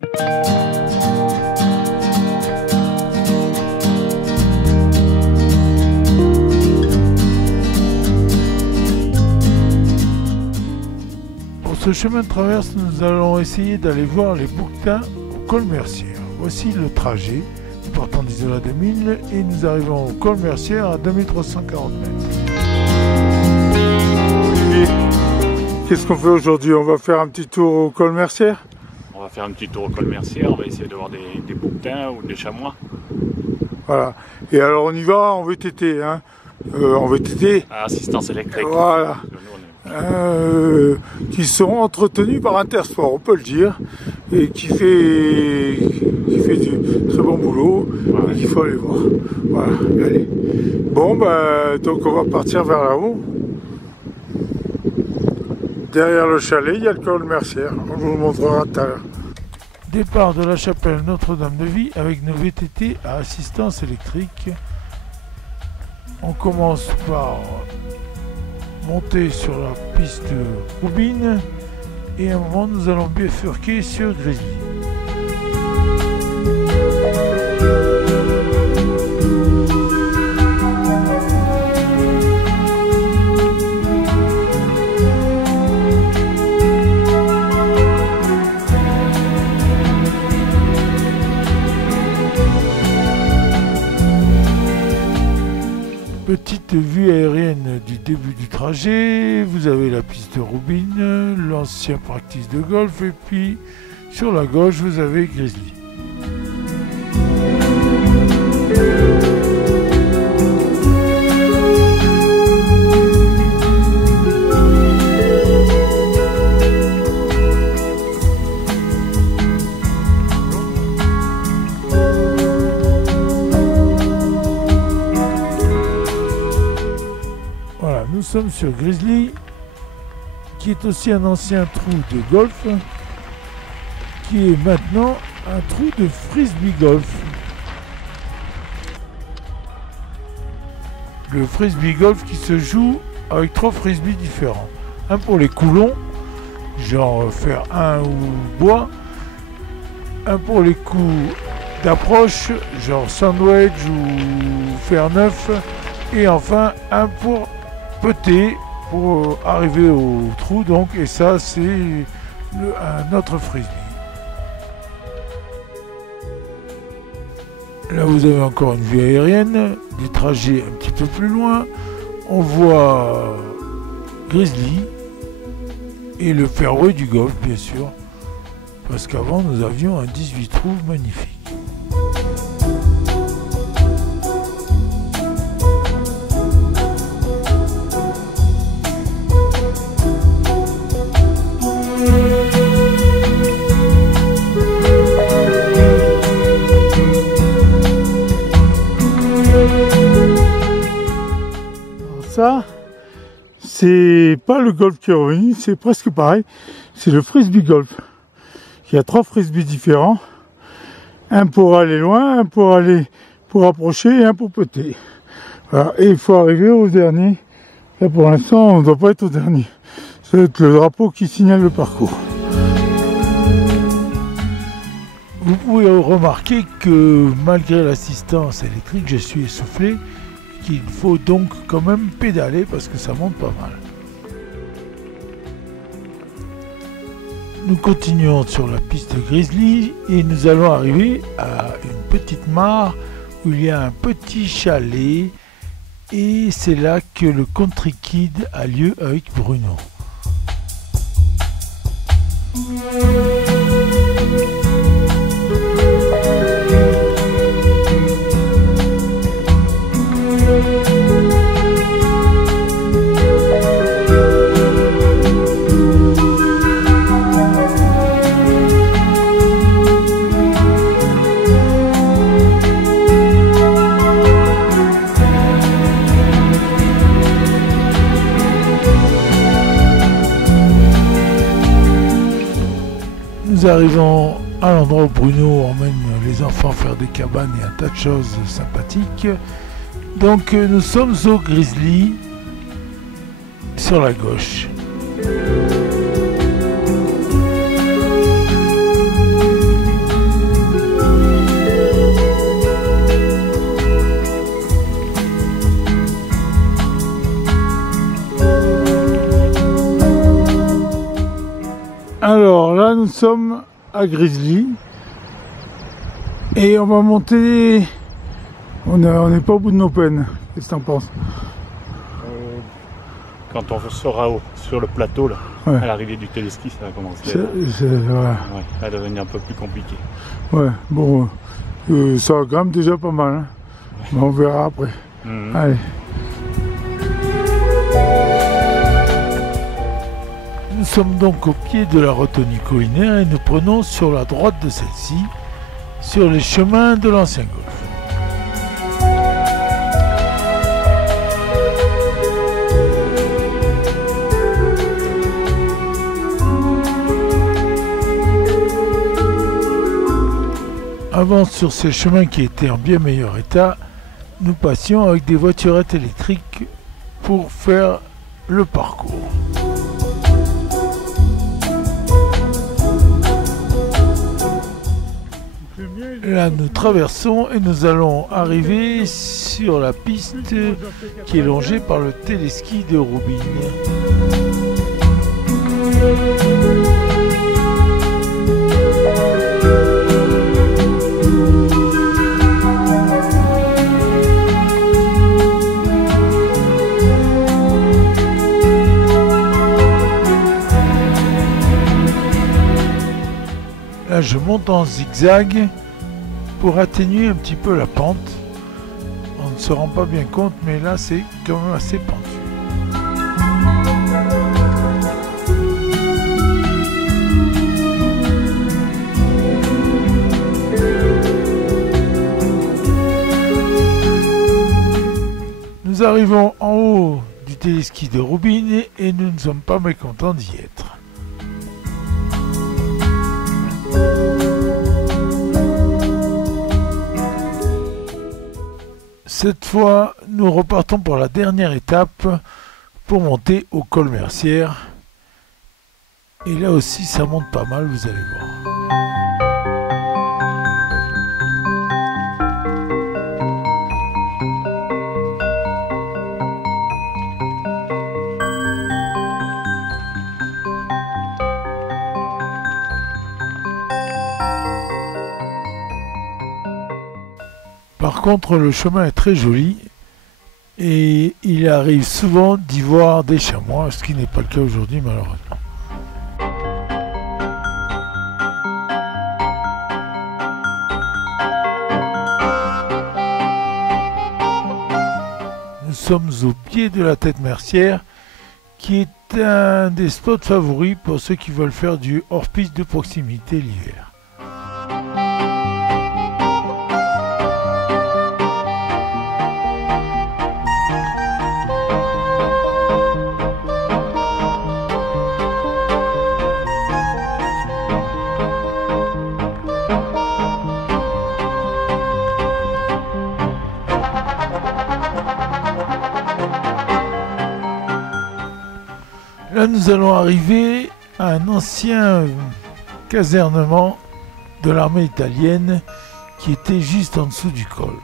Pour ce chemin de traverse, nous allons essayer d'aller voir les bouquetins au col Mercière. Voici le trajet. Nous partons d'Isola 2000 et nous arrivons au col Mercière à 2340 mètres. Qu'est-ce qu'on fait aujourd'hui? On va faire un petit tour au col Mercière? On va faire un petit tour au col Mercière, on va essayer de voir des bouquetins ou des chamois. Voilà. Et alors on y va en VTT, hein. En VTT. À assistance électrique. Voilà. Qui sont entretenus par Intersport, on peut le dire, et qui fait du très bon boulot, ouais. Et qu'il faut aller voir. Voilà, allez. Bon, donc on va partir vers là-haut. Derrière le chalet, il y a le col Mercière, on vous le montrera tout à l'heure. Départ de la chapelle Notre-Dame-de-Vie avec nos VTT à assistance électrique. On commence par monter sur la piste Roubine et à un moment nous allons bifurquer sur Grizzly. Petite vue aérienne du début du trajet, vous avez la piste Roubine, l'ancien practice de golf et puis sur la gauche vous avez Grizzly. Nous sommes sur Grizzly, qui est aussi un ancien trou de golf, qui est maintenant un trou de frisbee golf. Le frisbee golf qui se joue avec 3 frisbees différents. Un pour les coulons, genre fer 1 ou bois. Un pour les coups d'approche, genre sandwich ou fer 9. Et enfin un pour peter pour arriver au trou, donc, et ça c'est un autre frisbee. Là vous avez encore une vue aérienne du trajet un petit peu plus loin. On voit Grizzly et le fairway du golf bien sûr, parce qu'avant nous avions un 18 trous magnifique. Ça, c'est pas le golf qui est revenu, c'est presque pareil, c'est le frisbee golf. Il y a 3 frisbees différents, un pour aller loin, un pour approcher et un pour peter. Voilà. Et il faut arriver au dernier. Là pour l'instant on ne doit pas être au dernier, ça va être le drapeau qui signale le parcours. Vous pouvez remarquer que malgré l'assistance électrique je suis essoufflé. Il faut donc quand même pédaler parce que ça monte pas mal. Nous continuons sur la piste Grizzly et nous allons arriver à une petite mare où il y a un petit chalet et c'est là que le Country Kid a lieu avec Bruno. Nous arrivons à l'endroit où Bruno emmène les enfants faire des cabanes et un tas de choses sympathiques. Donc nous sommes au Grizzly sur la gauche. à Grizzly. Et on va monter. On n'est pas au bout de nos peines. Qu'est-ce que t'en penses? Quand on sera sur le plateau, là, Ouais. à l'arrivée du téléski, ça va commencer à devenir un peu plus compliqué. Ouais, bon, ça grimpe déjà pas mal. Hein. Mais on verra après. Allez. Nous sommes donc au pied de la retenue collinaire et nous prenons sur la droite de celle-ci, sur les chemins de l'ancien golfe. Avant, sur ces chemins qui étaient en bien meilleur état, nous passions avec des voiturettes électriques pour faire le parcours. Là, nous traversons et nous allons arriver sur la piste qui est longée par le téléski de Roubine. Là, je monte en zigzag pour atténuer un petit peu la pente. On ne se rend pas bien compte, mais là c'est quand même assez pentu. Nous arrivons en haut du téléski de Roubine et nous ne sommes pas mécontents d'y être. Cette fois, nous repartons pour la dernière étape pour monter au col Mercière. Et là aussi, ça monte pas mal, vous allez voir. Par contre, le chemin est très joli et il arrive souvent d'y voir des chamois, ce qui n'est pas le cas aujourd'hui malheureusement. Nous sommes au pied de la tête Mercière, qui est un des spots favoris pour ceux qui veulent faire du hors-piste de proximité l'hiver. Là, nous allons arriver à un ancien casernement de l'armée italienne qui était juste en dessous du col.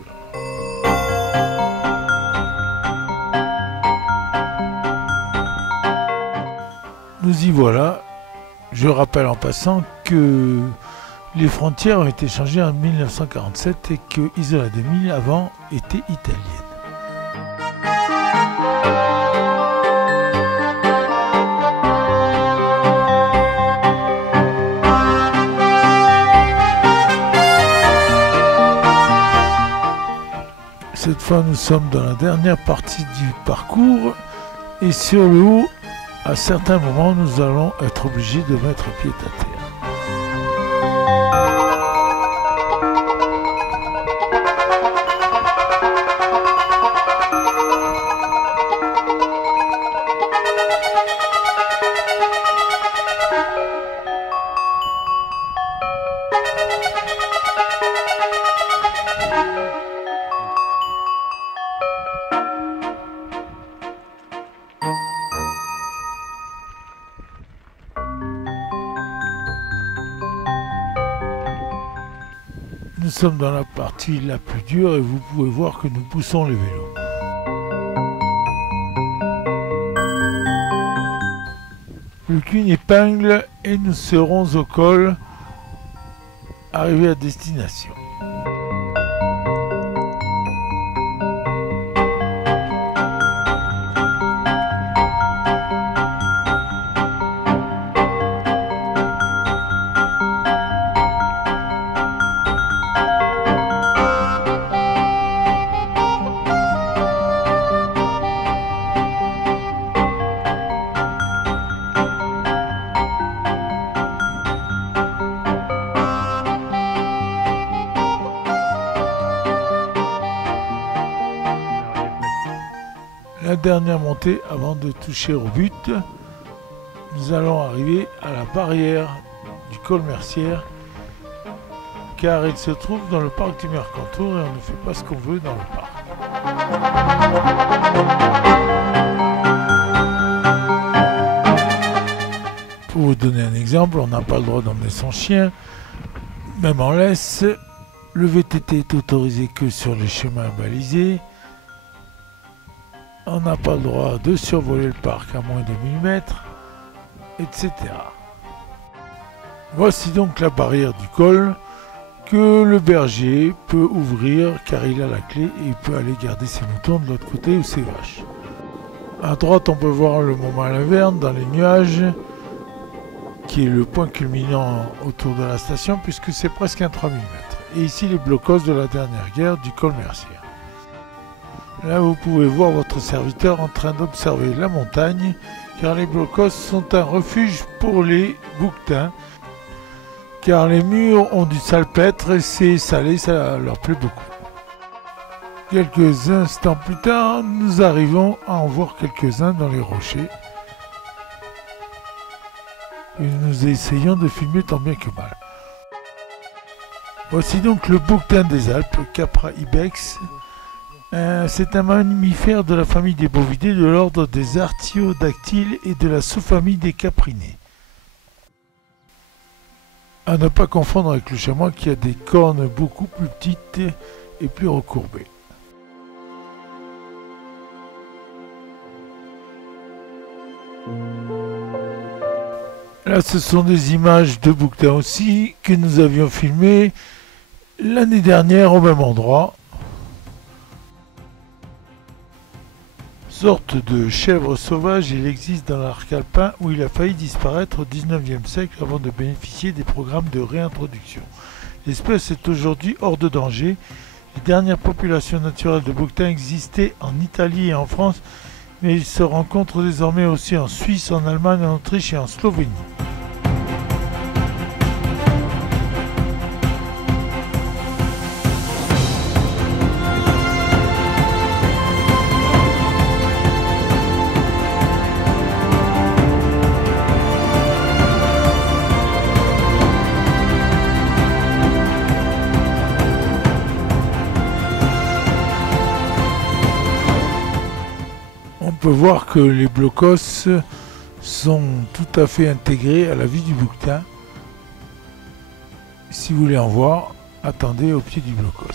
Nous y voilà. Je rappelle en passant que les frontières ont été changées en 1947 et que Isola 2000 avant était italienne. Cette fois, nous sommes dans la dernière partie du parcours et sur le haut, à certains moments, nous allons être obligés de mettre pied à terre. Nous sommes dans la partie la plus dure et vous pouvez voir que nous poussons les vélos. Plus qu'une épingle et nous serons au col arriver à destination. La dernière montée avant de toucher au but, nous allons arriver à la barrière du col Mercière, car il se trouve dans le parc du Mercantour et on ne fait pas ce qu'on veut dans le parc. Pour vous donner un exemple, on n'a pas le droit d'emmener son chien, même en laisse. Le VTT est autorisé que sur les chemins balisés. On n'a pas le droit de survoler le parc à moins de 1000 mètres, etc. Voici donc la barrière du col que le berger peut ouvrir car il a la clé et il peut aller garder ses moutons de l'autre côté ou ses vaches. À droite, on peut voir le mont Malaverne dans les nuages, qui est le point culminant autour de la station puisque c'est presque un 3000 mètres. Et ici les blocos de la dernière guerre du col Mercière. Là, vous pouvez voir votre serviteur en train d'observer la montagne, car les blocos sont un refuge pour les bouquetins, car les murs ont du salpêtre et c'est salé, ça leur plaît beaucoup. Quelques instants plus tard, nous arrivons à en voir quelques-uns dans les rochers. Et nous essayons de filmer tant bien que mal. Voici donc le bouquetin des Alpes, Capra ibex. C'est un mammifère de la famille des bovidés, de l'ordre des artiodactyles et de la sous-famille des caprinés. À ne pas confondre avec le chamois qui a des cornes beaucoup plus petites et plus recourbées. Là, ce sont des images de bouquetins aussi que nous avions filmées l'année dernière au même endroit. Sorte de chèvre sauvage, il existe dans l'arc alpin où il a failli disparaître au 19e siècle avant de bénéficier des programmes de réintroduction. L'espèce est aujourd'hui hors de danger. Les dernières populations naturelles de bouquetins existaient en Italie et en France, mais ils se rencontrent désormais aussi en Suisse, en Allemagne, en Autriche et en Slovénie. On peut voir que les blocos sont tout à fait intégrés à la vie du bouquetin. Si vous voulez en voir, attendez au pied du blocos.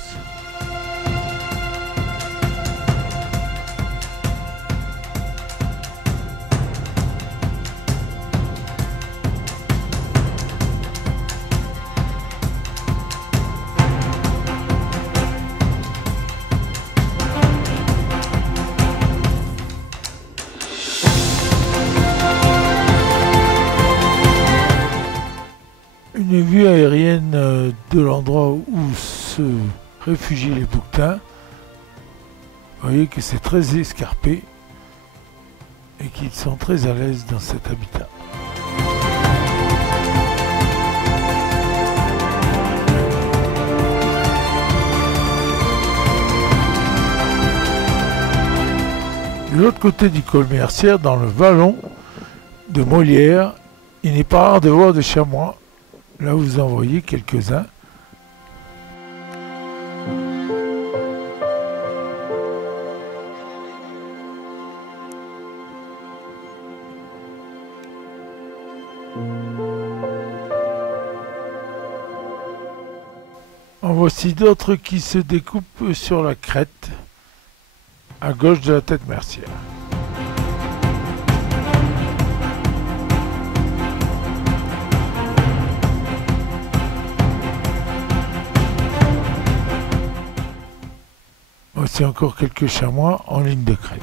Une vue aérienne de l'endroit où se réfugient les bouquetins. Vous voyez que c'est très escarpé et qu'ils sont très à l'aise dans cet habitat. De l'autre côté du col Mercière, dans le vallon de Molière, il n'est pas rare de voir des chamois. Là, vous en voyez quelques-uns. En voici d'autres qui se découpent sur la crête, à gauche de la tête Mercière. rester encore quelques chamois en ligne de crête.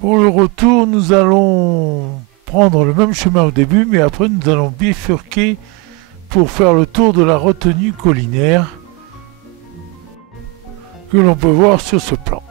Pour le retour, nous allons prendre le même chemin au début, mais après nous allons bifurquer pour faire le tour de la retenue collinaire que l'on peut voir sur ce plan.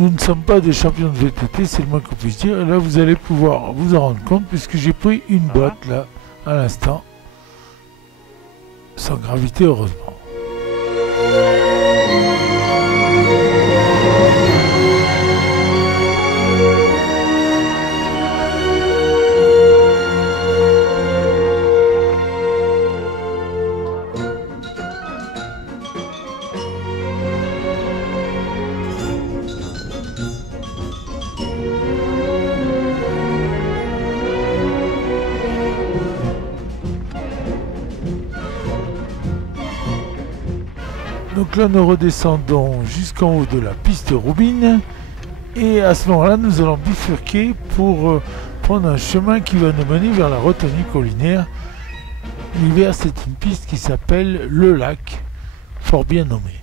Nous ne sommes pas des champions de VTT, c'est le moins qu'on puisse dire. Et là, vous allez pouvoir vous en rendre compte puisque j'ai pris une boîte là, à l'instant, sans gravité heureusement. Donc là nous redescendons jusqu'en haut de la piste Roubine et à ce moment-là nous allons bifurquer pour prendre un chemin qui va nous mener vers la retenue collinaire. L'hiver c'est une piste qui s'appelle le lac, fort bien nommé.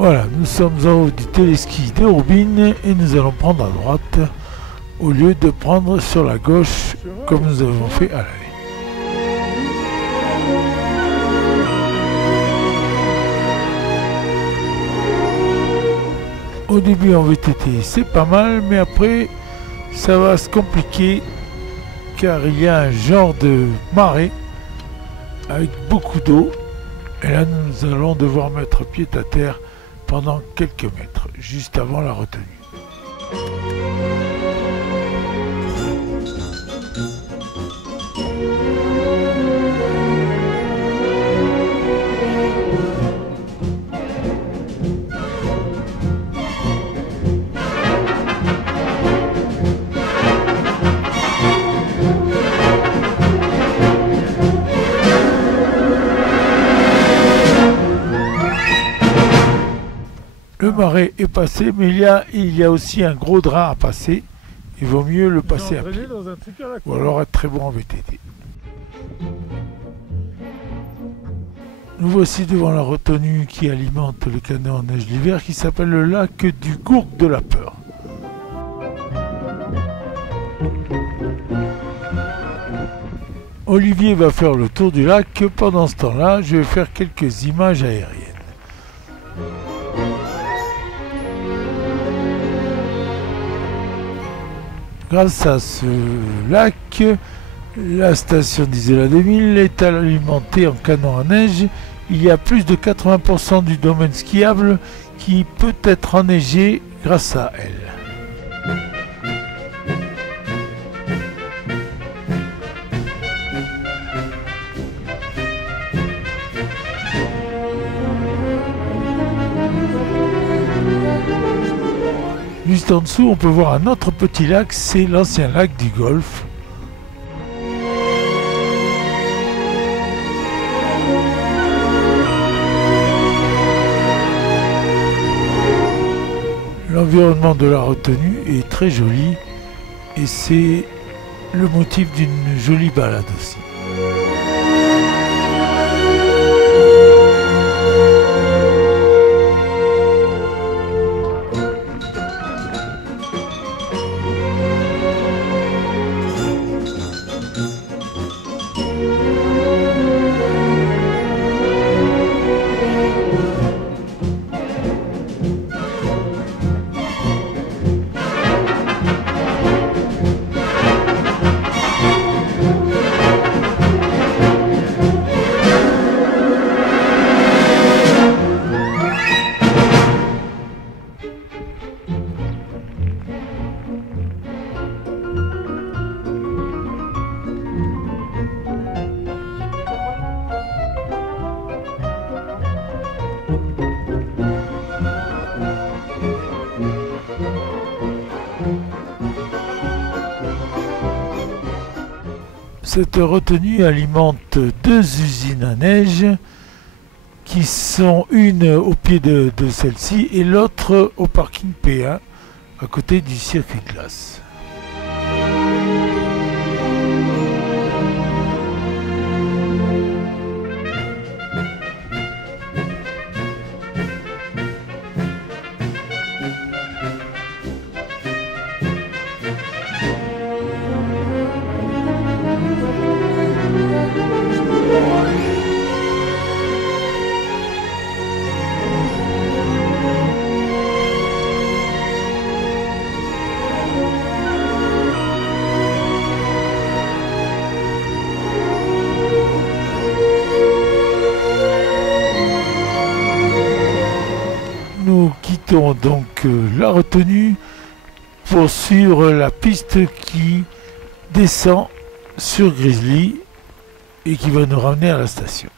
Voilà, nous sommes en haut du téléski de Roubine et nous allons prendre à droite au lieu de prendre sur la gauche comme nous avons fait à l'aller. Au début en VTT c'est pas mal, mais après ça va se compliquer car il y a un genre de marée avec beaucoup d'eau et là nous allons devoir mettre pied à terre pendant quelques mètres, juste avant la retenue. Le marais est passé, mais il y a aussi un gros drain à passer. Il vaut mieux le passer à pied. Ou alors être très bon en VTT. Nous voici devant la retenue qui alimente le canot en neige l'hiver qui s'appelle le lac du Gourg de la Peur. Olivier va faire le tour du lac. Pendant ce temps-là, je vais faire quelques images aériennes. Grâce à ce lac, la station d'Isela 2000 est alimentée en canon à neige. Il y a plus de 80% du domaine skiable qui peut être enneigé grâce à elle. juste en dessous, on peut voir un autre petit lac, c'est l'ancien lac du Golfe. L'environnement de la retenue est très joli et c'est le motif d'une jolie balade aussi. Cette retenue alimente deux usines à neige qui sont une au pied de celle-ci et l'autre au parking P1 à côté du circuit de glace. Nous quittons donc la retenue pour suivre la piste qui descend sur Grizzly et qui va nous ramener à la station.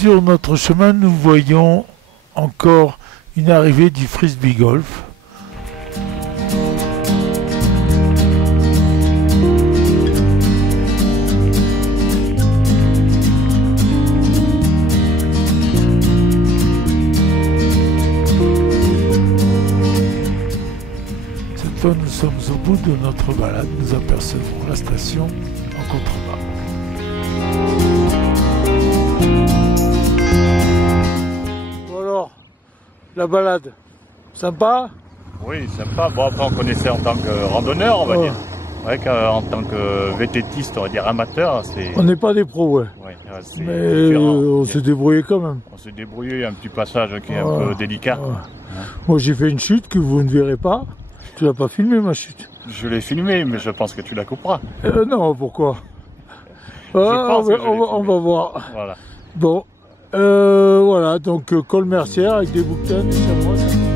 Sur notre chemin, nous voyons encore une arrivée du Frisbee Golf. Cette fois, nous sommes au bout de notre balade. Nous apercevons la station en contrebas. La balade, sympa? Oui, sympa. Bon, après, on connaissait en tant que randonneur, on va dire. Ouais, en tant que vététiste, on va dire amateur, c'est... On n'est pas des pros, ouais. Mais on s'est débrouillé quand même. On s'est débrouillé, un petit passage qui est un peu délicat. Moi, j'ai fait une chute que vous ne verrez pas. Tu l'as pas filmé, ma chute? Je l'ai filmé, mais je pense que tu la couperas. Non, pourquoi? On va voir. Voilà. Bon, Voilà, donc col Mercière avec des bouquetins, des chamois.